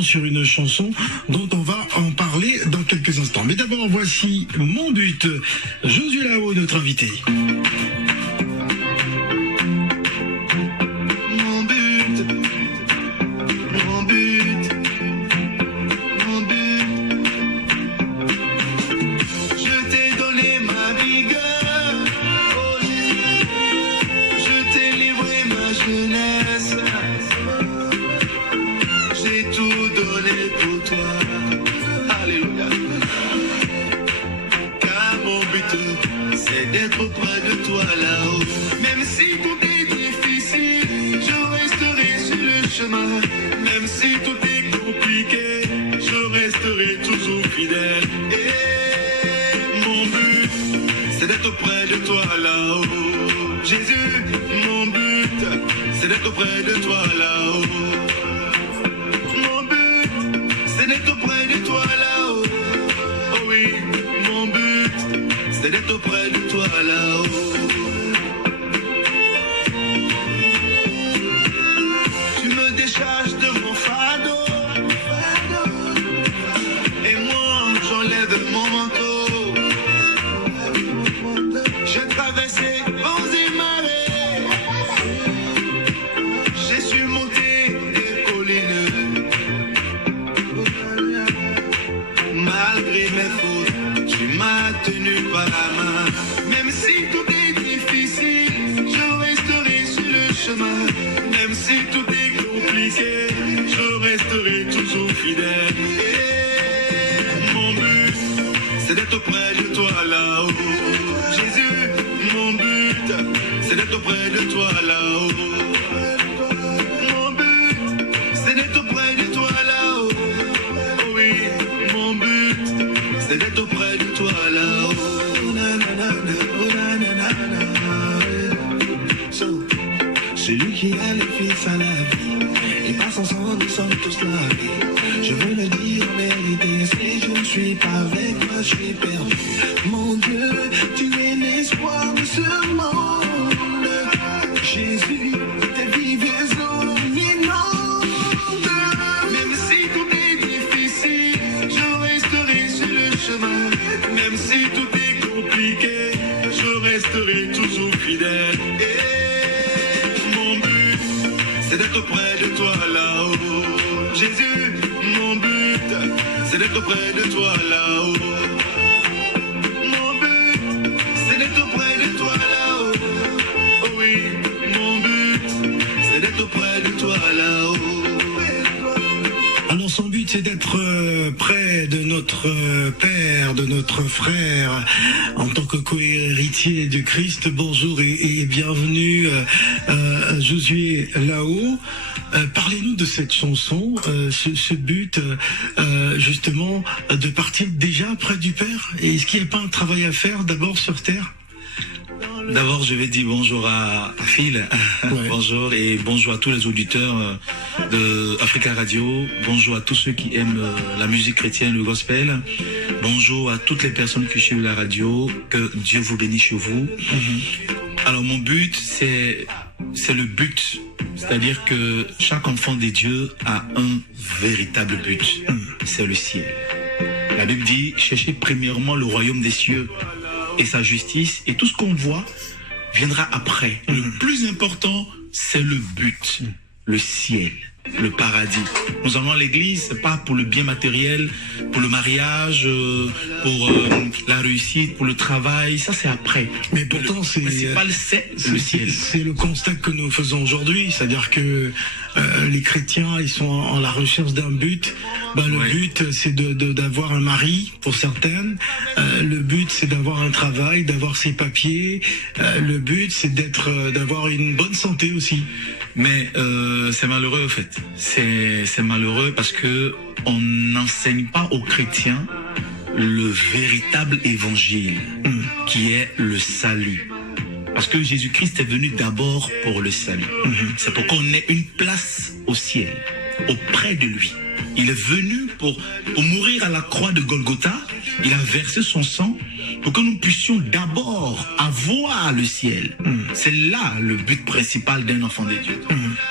sur une chanson dont on va en parler dans quelques instants. Mais d'abord, voici Mon But. Josué Lao est notre invité. Même si tout est compliqué, je resterai toujours fidèle. Et mon but, c'est d'être auprès de toi là-haut. Jésus, mon but, c'est d'être auprès de toi là-haut. Mon but, c'est d'être auprès de toi là-haut. Oh oui, mon but, c'est d'être auprès de toi là-haut. Décharge de mon fardeau et moi j'enlève mon manteau. J'ai traversé vents et marées, j'ai surmonté des collines. Malgré mes fautes, tu m'as tenu par la main. Même si tout est difficile, je resterai sur le chemin. Même si tout est compliqué, je resterai toujours fidèle. Et mon but, c'est d'être auprès de toi là-haut. Jésus, mon but, c'est d'être auprès de toi là-haut. Mon but, c'est d'être auprès de toi là-haut. Oh oui, mon but, c'est d'être auprès de toi là-haut. Celui qui a les fils à la vie, et par son sang nous sommes tous lavés. Je veux le dire en vérité, si je ne suis pas avec toi, je suis perdu. Mon Dieu, tu es l'espoir de ce monde. Jésus, tes vives eaux m'inondent. Même si tout est difficile, je resterai sur le chemin. Même si tout est compliqué, je resterai toujours fidèle. C'est d'être auprès de toi là-haut. Jésus, mon but, c'est d'être auprès de toi là-haut. Mon but, c'est d'être auprès de toi là-haut. Oh oui, mon but, c'est d'être auprès de toi là-haut. Alors son but c'est d'être près de notre Père, de notre frère, en tant que co-héritier du Christ. Bonjour et bienvenue Josué Lao. Parlez-nous de cette chanson, ce but justement de partir déjà près du Père. Et est-ce qu'il n'y a pas un travail à faire d'abord sur terre? D'abord, je vais dire bonjour à Phil, ouais. Bonjour et bonjour à tous les auditeurs de Africa Radio, bonjour à tous ceux qui aiment la musique chrétienne, le gospel, bonjour à toutes les personnes qui suivent la radio, que Dieu vous bénisse chez vous. Alors mon but, c'est le but, c'est-à-dire que chaque enfant de Dieu a un véritable but, c'est le ciel. La Bible dit, cherchez premièrement le royaume des cieux et sa justice, et tout ce qu'on voit viendra après. Le plus important, c'est le but, le ciel, le paradis. Nous allons à l'église, c'est pas pour le bien matériel, pour le mariage, pour la réussite, pour le travail, ça c'est après. Mais pourtant c'est le ciel. C'est le constat que nous faisons aujourd'hui, c'est-à-dire que les chrétiens, ils sont en la recherche d'un but. Le but, c'est d'avoir un mari pour certaines. Le but, c'est d'avoir un travail, d'avoir ses papiers. Le but, c'est d'avoir une bonne santé aussi. Mais c'est malheureux en fait. C'est malheureux parce que on n'enseigne pas aux chrétiens le véritable évangile qui est le salut. Parce que Jésus-Christ est venu d'abord pour le salut. C'est pour qu'on ait une place au ciel, auprès de lui. Il est venu pour mourir à la croix de Golgotha. Il a versé son sang pour que nous puissions d'abord avoir le ciel. C'est là le but principal d'un enfant de Dieu.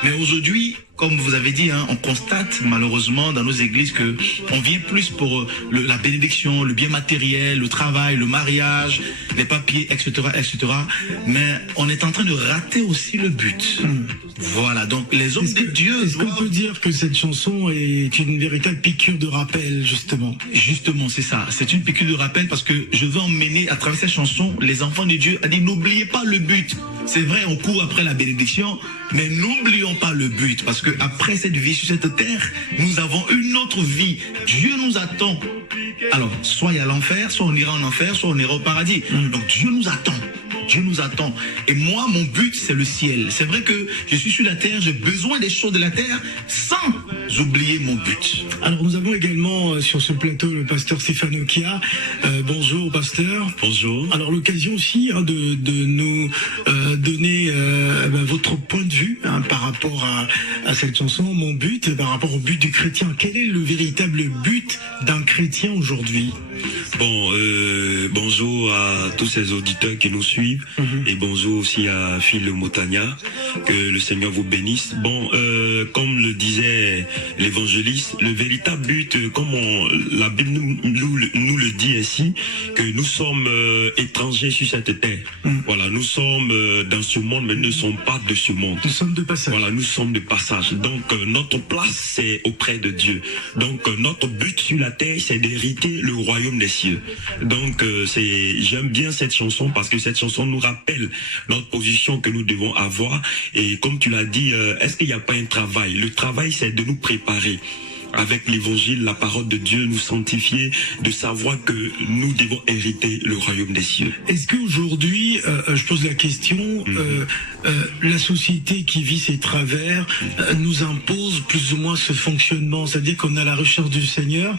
Mais aujourd'hui, comme vous avez dit, on constate malheureusement dans nos églises que on vient plus pour la bénédiction, le bien matériel, le travail, le mariage, les papiers, etc., etc. Mais on est en train de rater aussi le but. Voilà, donc les hommes de Dieu... Est-ce qu'on peut dire que cette chanson est une véritable piqûre de rappel, justement? Justement, c'est ça. C'est une piqûre de rappel parce que je veux emmener à travers cette chanson les enfants de Dieu à dire n'oubliez pas le but. C'est vrai, on court après la bénédiction, mais n'oublions pas le but parce que après cette vie sur cette terre, nous avons une autre vie. Dieu nous attend. Alors, soit il y a l'enfer, soit on ira en enfer, soit on ira au paradis. Donc Dieu nous attend. Dieu nous attend. Et moi, mon but, c'est le ciel. C'est vrai que je suis sur la terre, j'ai besoin des choses de la terre sans oublier mon but. Alors, nous avons également sur ce plateau le pasteur Stéphane Okia. Bonjour, pasteur. Bonjour. Alors, l'occasion aussi de nous donner votre point de vue par rapport à cette chanson, mon but, par rapport au but du chrétien. Quel est le véritable but d'un chrétien aujourd'hui? Bon, bonjour à tous ces auditeurs qui nous suivent et bonjour aussi à Phil Motagna, que le Seigneur vous bénisse. Bon, comme le disait l'évangéliste, le véritable but, comme la Bible nous le dit ainsi, que nous sommes étrangers sur cette terre. Voilà, nous sommes dans ce monde, mais nous ne sommes pas de ce monde. Nous sommes de passage. Voilà, nous sommes de passage. Donc, notre place, c'est auprès de Dieu. Donc, notre but sur la terre, c'est d'hériter le royaume des cieux. Donc j'aime bien cette chanson parce que cette chanson nous rappelle notre position que nous devons avoir. Et comme tu l'as dit, est-ce qu'il n'y a pas un travail? Le travail, c'est de nous préparer avec l'évangile, la parole de Dieu, nous sanctifier, de savoir que nous devons hériter le royaume des cieux. Est-ce qu'aujourd'hui, je pose la question, la société qui vit ses travers nous impose plus ou moins ce fonctionnement, c'est-à-dire qu'on a la recherche du Seigneur.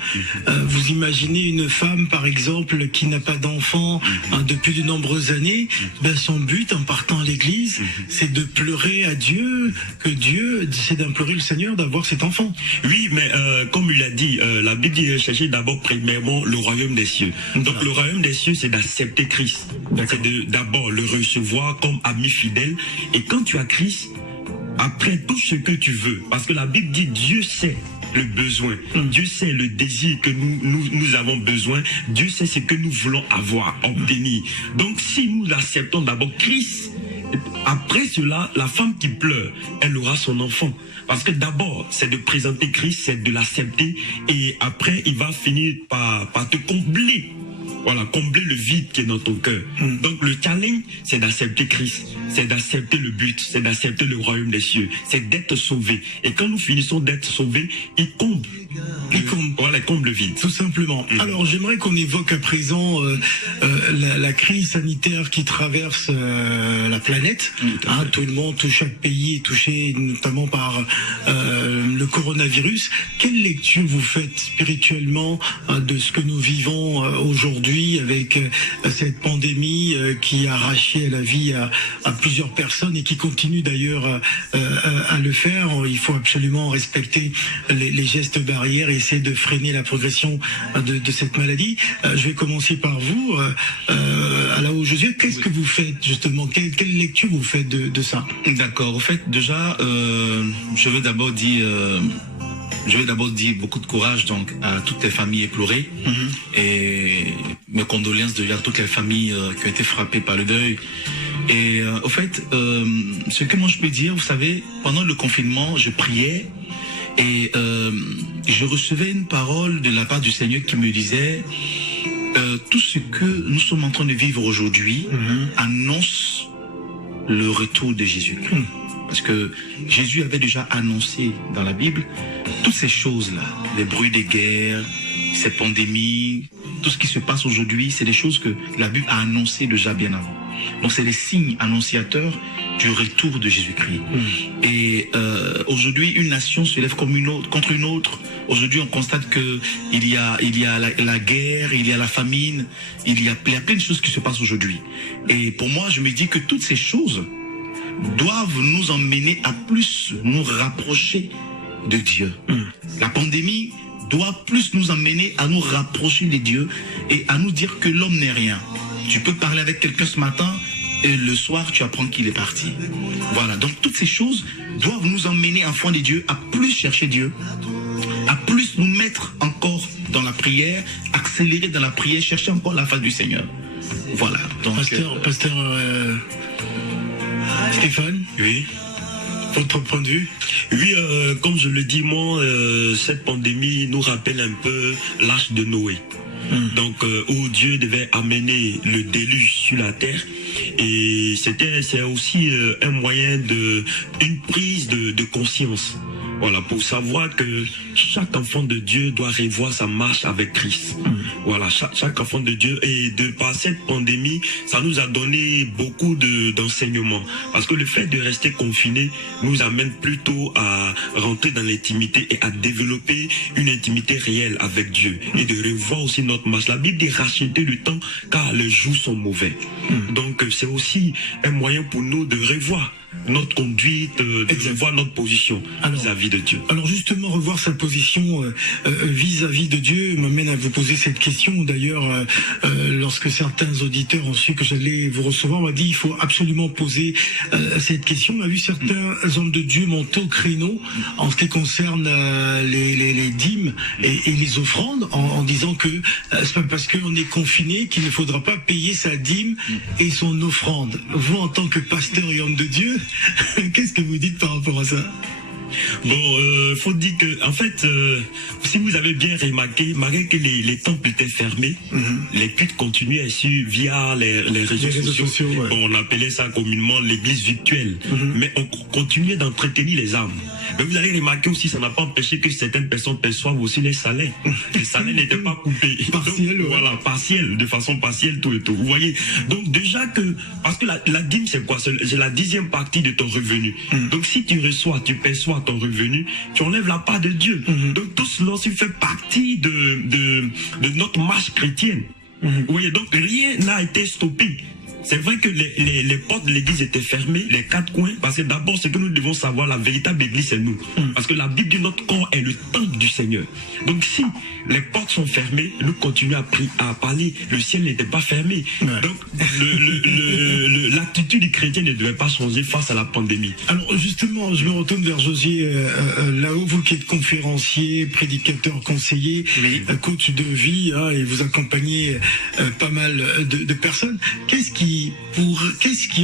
Vous imaginez une femme, par exemple, qui n'a pas d'enfant depuis de nombreuses années, son but en partant à l'église, c'est de pleurer à Dieu, que Dieu, c'est d'implorer le Seigneur d'avoir cet enfant. Oui, mais comme il a dit, la Bible dit chercher d'abord premièrement le royaume des cieux. Donc le royaume des cieux, c'est d'accepter Christ. C'est d'abord le recevoir comme ami fidèle. Et quand tu as Christ, après tout ce que tu veux, parce que la Bible dit Dieu sait le besoin, Dieu sait le désir que nous avons besoin, Dieu sait ce que nous voulons avoir, obtenir. Donc si nous acceptons d'abord Christ, après cela, la femme qui pleure, elle aura son enfant. Parce que d'abord, c'est de présenter Christ, c'est de l'accepter, et après, il va finir par te combler. Voilà, combler le vide qui est dans ton cœur. Donc le challenge, c'est d'accepter Christ, c'est d'accepter le but, c'est d'accepter le royaume des cieux, c'est d'être sauvé. Et quand nous finissons d'être sauvés, il comble. Voilà, il comble le vide. Tout simplement. Alors j'aimerais qu'on évoque à présent la crise sanitaire qui traverse la planète. Tout le monde, tout chaque pays est touché notamment par le coronavirus. Quelle lecture vous faites spirituellement de ce que nous vivons aujourd'hui avec cette pandémie qui a arraché la vie à plusieurs personnes et qui continue d'ailleurs à le faire? Il faut absolument respecter les gestes barrières et essayer de freiner la progression de cette maladie. Je vais commencer par vous, alors Josué, qu'est-ce que vous faites justement? Quelle lecture vous faites de ça? D'accord, au fait déjà, je veux d'abord dire beaucoup de courage donc à toutes les familles éplorées et mes condoléances déjà à toutes les familles qui ont été frappées par le deuil. Et au fait, ce que moi je peux dire, vous savez, pendant le confinement, je priais et je recevais une parole de la part du Seigneur qui me disait tout ce que nous sommes en train de vivre aujourd'hui annonce le retour de Jésus-Christ. Parce que Jésus avait déjà annoncé dans la Bible toutes ces choses-là, les bruits des guerres, ces pandémies, tout ce qui se passe aujourd'hui, c'est des choses que la Bible a annoncées déjà bien avant. Donc c'est les signes annonciateurs du retour de Jésus-Christ. Et aujourd'hui, une nation se lève comme une autre, contre une autre. Aujourd'hui, on constate que il y a la guerre, il y a la famine, il y a plein de choses qui se passent aujourd'hui. Et pour moi, je me dis que toutes ces choses doivent nous emmener à plus nous rapprocher de Dieu. La pandémie, doit plus nous amener à nous rapprocher de Dieu et à nous dire que l'homme n'est rien. Tu peux parler avec quelqu'un ce matin et le soir, tu apprends qu'il est parti. Voilà, donc toutes ces choses doivent nous emmener, enfants de Dieu, à plus chercher Dieu, à plus nous mettre encore dans la prière, accélérer dans la prière, chercher encore la face du Seigneur. Voilà. Donc, Pasteur Stéphane, oui. Votre point de vue? Oui, comme je le dis, moi, cette pandémie nous rappelle un peu l'arche de Noé. Donc, où Dieu devait amener le déluge sur la terre. Et c'est aussi un moyen une prise de conscience. Voilà, pour savoir que chaque enfant de Dieu doit revoir sa marche avec Christ. Voilà, chaque enfant de Dieu. Et par cette pandémie, ça nous a donné beaucoup d'enseignements. Parce que le fait de rester confiné nous amène plutôt à rentrer dans l'intimité et à développer une intimité réelle avec Dieu. Et de revoir aussi notre marche. La Bible dit racheter le temps car les jours sont mauvais. Donc c'est aussi un moyen pour nous de revoir notre conduite, de revoir notre position vis-à-vis de Dieu. Alors justement, revoir sa position vis-à-vis de Dieu m'amène à vous poser cette question. D'ailleurs, lorsque certains auditeurs ont su que j'allais vous recevoir, on m'a dit il faut absolument poser cette question. On a vu certains hommes de Dieu monter au créneau en ce qui concerne les dîmes et les offrandes, en disant que c'est pas parce qu'on est confiné qu'il ne faudra pas payer sa dîme et son offrande. Vous, en tant que pasteur et homme de Dieu, qu'est-ce que vous dites par rapport à ça? Bon, faut dire que, en fait, si vous avez bien remarqué, malgré que les temples étaient fermés, les cultes continuaient via les réseaux sociaux. Ouais. Bon, on appelait ça communément l'église virtuelle. Mais on continuait d'entretenir les âmes. Mais vous allez remarquer aussi, ça n'a pas empêché que certaines personnes perçoivent aussi les salaires. Les salaires n'étaient pas coupés. Partiel, donc, voilà, partiel, de façon partielle, tout et tout. Vous voyez? Donc, déjà que, parce que la dîme, c'est quoi? C'est la 10e partie de ton revenu. Donc, si tu reçois, tu perçois ton revenu, tu enlèves la part de Dieu. Donc, tout cela aussi fait partie de notre marche chrétienne. Vous voyez? Donc, rien n'a été stoppé. C'est vrai que les portes de l'église étaient fermées, les 4 coins, parce que d'abord, ce que nous devons savoir, la véritable église, c'est nous. Parce que la Bible dit notre corps est le temple du Seigneur. Donc si les portes sont fermées, nous continuons à parler, le ciel n'était pas fermé. Donc l'attitude du chrétien ne devait pas changer face à la pandémie. Alors justement, je me retourne vers Josier là-haut, vous qui êtes conférencier, prédicateur, conseiller, coach de vie, et vous accompagnez pas mal de personnes. Qu'est-ce qui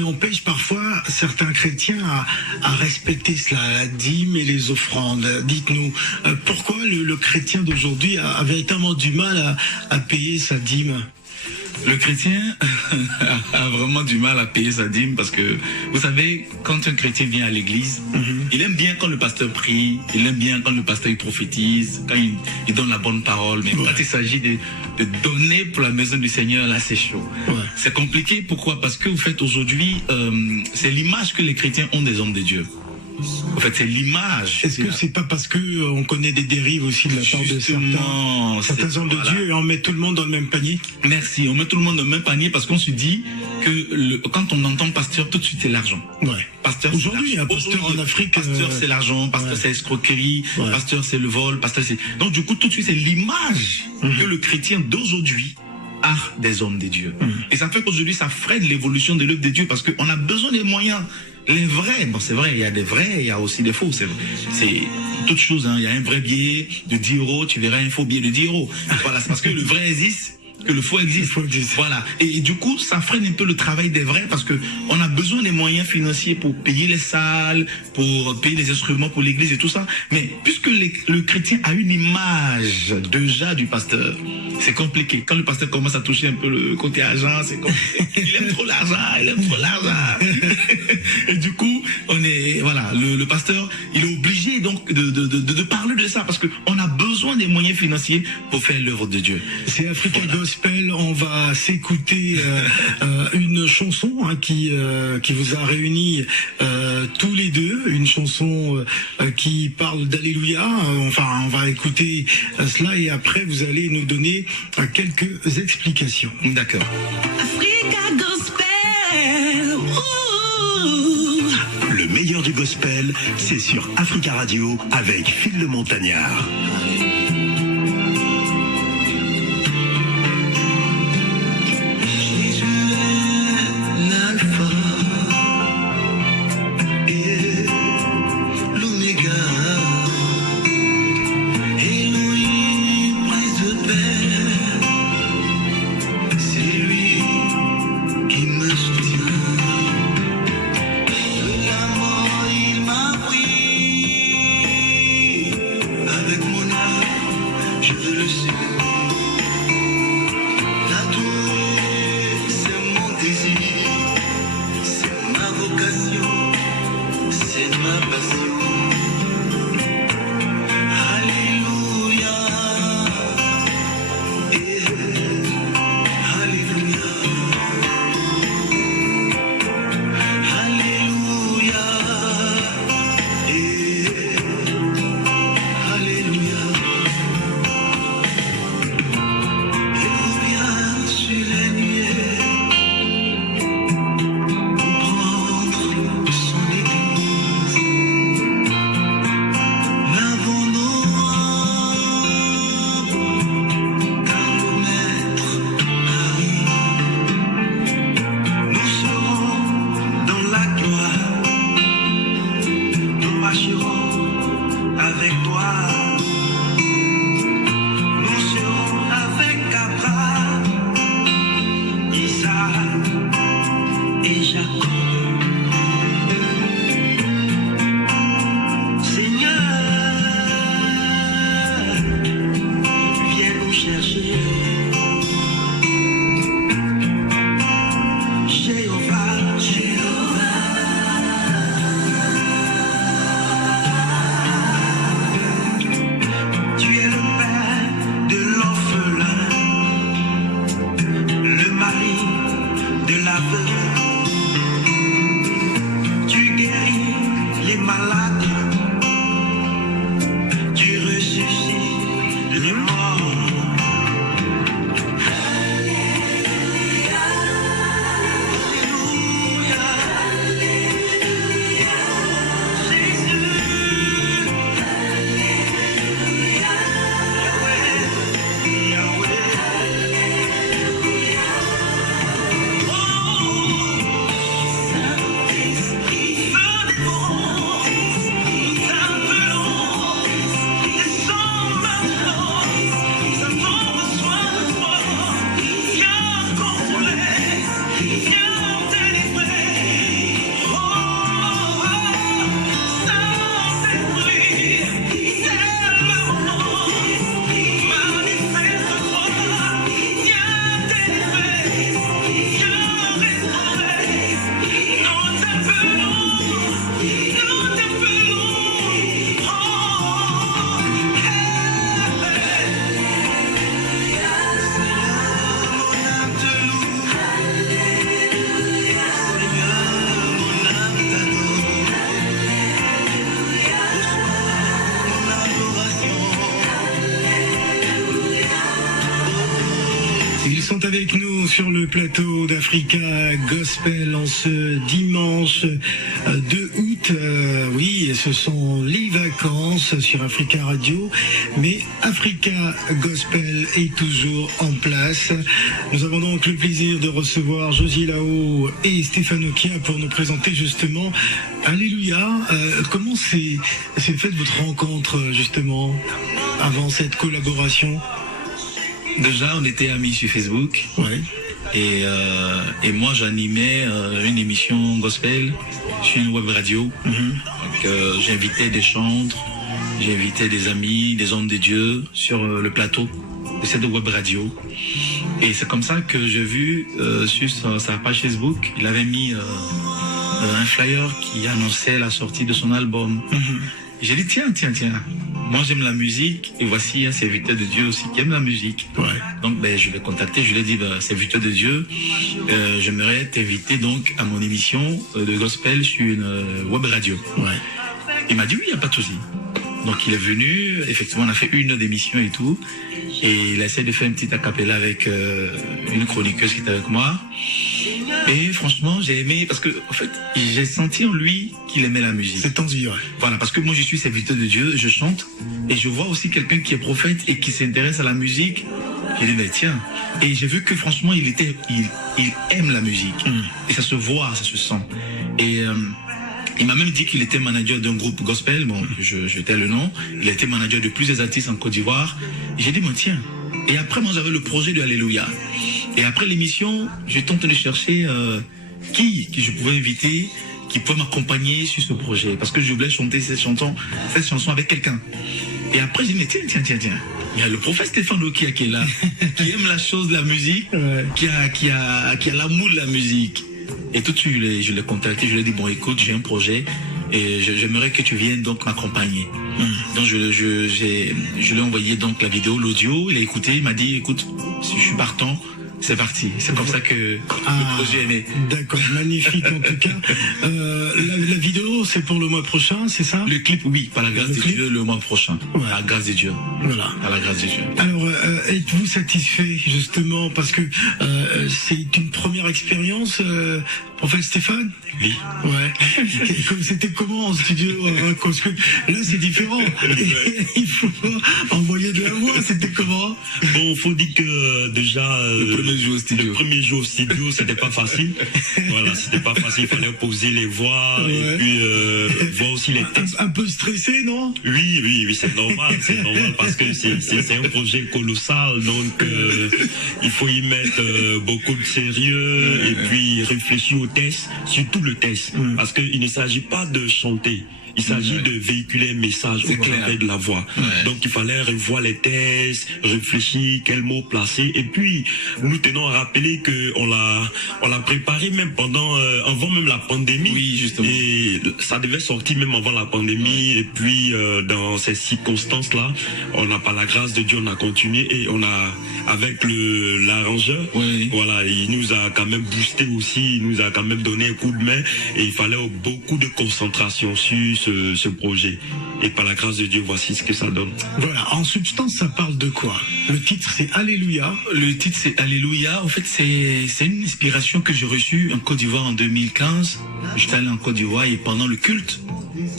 empêche parfois certains chrétiens à respecter cela, la dîme et les offrandes? Dites-nous, pourquoi le chrétien d'aujourd'hui a véritablement du mal à payer sa dîme? Le chrétien a vraiment du mal à payer sa dîme parce que, vous savez, quand un chrétien vient à l'église, il aime bien quand le pasteur prie, il aime bien quand le pasteur prophétise, quand il donne la bonne parole, mais quand il s'agit de donner pour la maison du Seigneur, là c'est chaud. C'est compliqué, pourquoi? Parce que, vous faites aujourd'hui, c'est l'image que les chrétiens ont des hommes de Dieu. En fait, c'est l'image. Est-ce que c'est pas parce que on connaît des dérives aussi de la part de certains hommes de Dieu et on met tout le monde dans le même panier? Merci, on met tout le monde dans le même panier parce qu'on se dit que quand on entend pasteur, tout de suite c'est l'argent. Pasteur, aujourd'hui, un pasteur en Afrique, pasteur c'est l'argent, pasteur c'est l'escroquerie, pasteur c'est le vol, pasteur c'est... Donc du coup, tout de suite c'est l'image que le chrétien d'aujourd'hui a des hommes de Dieu. Et ça fait qu'aujourd'hui, ça freine l'évolution de l'œuvre de Dieu parce qu'on a besoin des moyens. Les vrais, bon c'est vrai, il y a des vrais, il y a aussi des faux, c'est toute chose, il y a un vrai billet de 10 €, tu verras un faux billet de 10 €. Voilà, c'est parce que le vrai existe que le faux existe. Voilà. Et du coup, ça freine un peu le travail des vrais parce que on a besoin des moyens financiers pour payer les salles, pour payer les instruments pour l'église et tout ça. Mais puisque le chrétien a une image déjà du pasteur, c'est compliqué. Quand le pasteur commence à toucher un peu le côté argent, c'est compliqué. Il aime trop l'argent, Et du coup, le pasteur, il est obligé donc de parler de ça parce que on a besoin des moyens financiers pour faire l'œuvre de Dieu. C'est Africa Gospel, on va s'écouter une chanson qui vous a réunis tous les deux, une chanson qui parle d'Alléluia. Enfin, on va écouter cela et après vous allez nous donner quelques explications. D'accord. Africa Gospel. Ouh. Le meilleur du gospel, c'est sur Africa Radio avec Phil le Montagnard. je veux le suivre. L'adorer, c'est mon désir, c'est ma vocation, c'est ma passion. Alléluia, Alléluia, Alléluia, Alléluia. Il revient sur les nuées pour prendre son église. Lavons nos robes, car le Maître arrive. Nous serons dans la gloire, nous marcherons avec toi. Nous serons avec Abraham, Isaac et Jacob. Seigneur, viens nous chercher. Jéhovah, tu es le père de l'orphelin, le mari de la veuve. Tu guéris les malades, tu ressuscites les morts. Alléluia, Alléluia, Jésus. Alléluia, Yahweh, Yahweh. Alléluia, oh, Saint-Esprit, feu des bons, nous t'appelons, descends maintenant, nous avons besoin de toi, viens consoler, viens délivrer, oh, Saint-Esprit, c'est le moment, manifeste-toi, viens délivrer, viens restaurer, nous t'appelons, oh, mon âme te loue, Seigneur, mon âme t'adore, reçois mon adoration. Ils sont avec nous sur le plateau d'Africa Gospel en ce dimanche 2 août. Oui, ce sont les vacances sur Africa Radio, mais Africa Gospel est toujours en place. Nous avons donc le plaisir de recevoir Josie Lao et Stéphane Okia pour nous présenter justement Alléluia. Comment s'est faite votre rencontre justement avant cette collaboration? Déjà, on était amis sur Facebook. Ouais. Et moi, j'animais une émission gospel sur une web radio. Donc, j'invitais des chantres, j'invitais des amis, des hommes de Dieu sur le plateau de cette web radio. Et c'est comme ça que j'ai vu sur sa page Facebook, il avait mis un flyer qui annonçait la sortie de son album. J'ai dit tiens, moi j'aime la musique et voici un serviteur de Dieu aussi qui aime la musique. Ouais. Donc je l'ai contacté, je lui ai dit serviteur de Dieu, j'aimerais t'inviter donc à mon émission de gospel sur une web radio. Ouais. Il m'a dit oui, il n'y a pas de souci. Donc il est venu, effectivement on a fait 1 heure d'émission et tout, et il a essayé de faire une petite acapella avec une chroniqueuse qui était avec moi. Et franchement, j'ai aimé parce que, en fait, j'ai senti en lui qu'il aimait la musique. C'est envie, ouais. Voilà, parce que moi, je suis serviteur de Dieu, je chante, et je vois aussi quelqu'un qui est prophète et qui s'intéresse à la musique. J'ai dit, mais tiens. Et j'ai vu que, franchement, il aime la musique. Et ça se voit, ça se sent. Et il m'a même dit qu'il était manager d'un groupe gospel. Bon, je tais le nom. Il a été manager de plusieurs artistes en Côte d'Ivoire. J'ai dit, mais tiens. Et après, moi, j'avais le projet de Alléluia. Et après l'émission, j'étais en train de chercher qui je pouvais inviter, qui pouvait m'accompagner sur ce projet. Parce que je voulais chanter cette chanson avec quelqu'un. Et après, j'ai dit, mais tiens. Il y a le prophète Stéphane Okia qui est là, qui aime la chose de la musique, qui a l'amour de la musique. Et tout de suite, je l'ai contacté, je lui ai dit, bon, écoute, j'ai un projet et j'aimerais que tu viennes donc m'accompagner. Donc, je lui ai envoyé donc la vidéo, l'audio, il a écouté, il m'a dit, écoute, si je suis partant, c'est parti. C'est comme ça que le projet est né. D'accord, magnifique en tout cas. La vidéo, c'est pour le mois prochain, c'est ça? Le clip, oui, par la grâce de Dieu, le mois prochain. Ouais. À la grâce de Dieu. Voilà. À la grâce de Dieu. Alors, êtes-vous satisfait justement parce que c'est une première expérience, prophète Stéphane? Oui. Ouais. C'était comment en studio? Parce que là, c'est différent. Il faut envoyer de la voix. C'était comment? Bon, faut dire que déjà Le premier jour au studio, c'était pas facile. Voilà, c'était pas facile. Il fallait poser les voix et puis voir aussi les textes. Un peu stressé, non? Oui, c'est normal parce que c'est un projet colossal, donc il faut y mettre beaucoup de sérieux et puis réfléchir au test, surtout le test, parce qu'il ne s'agit pas de chanter. Il s'agit de véhiculer un message au travers de la voix. Donc il fallait revoir les tests, réfléchir quels mots placer. Et puis nous tenons à rappeler que on l'a préparé même pendant avant même la pandémie. Oui, justement. Et ça devait sortir même avant la pandémie. Et puis dans ces circonstances-là, on n'a pas la grâce de Dieu, on a continué et on a avec l'arrangeur. Voilà, il nous a quand même boosté aussi, il nous a quand même donné un coup de main. Et il fallait beaucoup de concentration sur ce projet. Et par la grâce de Dieu, voici ce que ça donne. Voilà, en substance, ça parle de quoi? Le titre, c'est Alléluia. Le titre, c'est Alléluia. En fait, c'est une inspiration que j'ai reçue en Côte d'Ivoire en 2015. J'étais allé en Côte d'Ivoire et pendant le culte,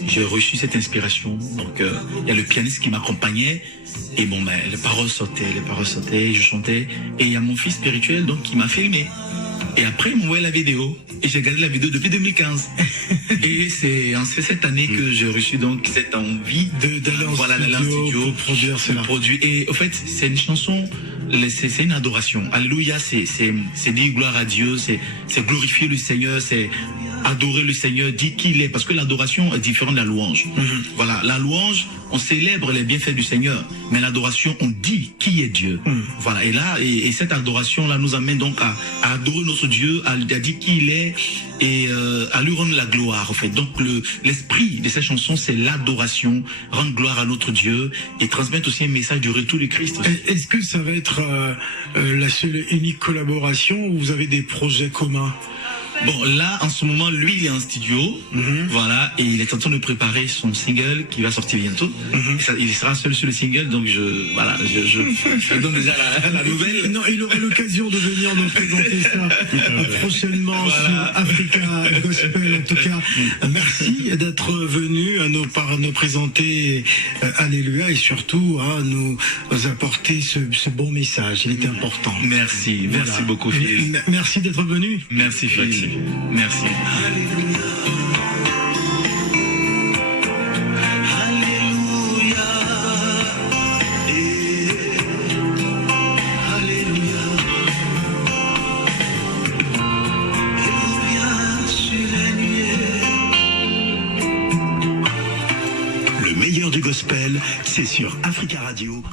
j'ai reçu cette inspiration. Donc, il y a le pianiste qui m'accompagnait. Et bon, ben, les paroles sautaient, je chantais. Et il y a mon fils spirituel, donc, qui m'a filmé. Et après, il m'a envoyé la vidéo. Et j'ai regardé la vidéo depuis 2015. Et c'est cette année que j'ai reçu donc cette envie d'aller en studio pour produire cela. Et en fait, c'est une chanson, c'est une adoration. Alléluia, c'est dire gloire à Dieu, c'est glorifier le Seigneur, c'est adorer le Seigneur, dire qui il est. Parce que l'adoration est différente de la louange. Voilà, la louange, on célèbre les bienfaits du Seigneur. Mais l'adoration, on dit qui est Dieu. Voilà, et là, et cette adoration-là nous amène donc à adorer notre Dieu, à dire qui il est et à lui rendre la gloire en fait. Donc l'esprit de cette chanson, c'est l'adoration, rendre gloire à notre Dieu et transmettre aussi un message du retour du Christ. Est-ce que ça va être la seule et unique collaboration ou vous avez des projets communs? Bon, là, en ce moment, lui, il est en studio, voilà, et il est en train de préparer son single qui va sortir bientôt. Il sera seul sur le single, donc je donne déjà la nouvelle. Non, il aura l'occasion de venir nous présenter ça prochainement sur Africa Gospel. En tout cas, merci d'être venu à nous présenter Alléluia et surtout à nous apporter ce bon message. Il est important. Merci, merci beaucoup, Phil. Merci d'être venu. Merci, Phil. Merci. Le meilleur du gospel, c'est sur Africa Radio.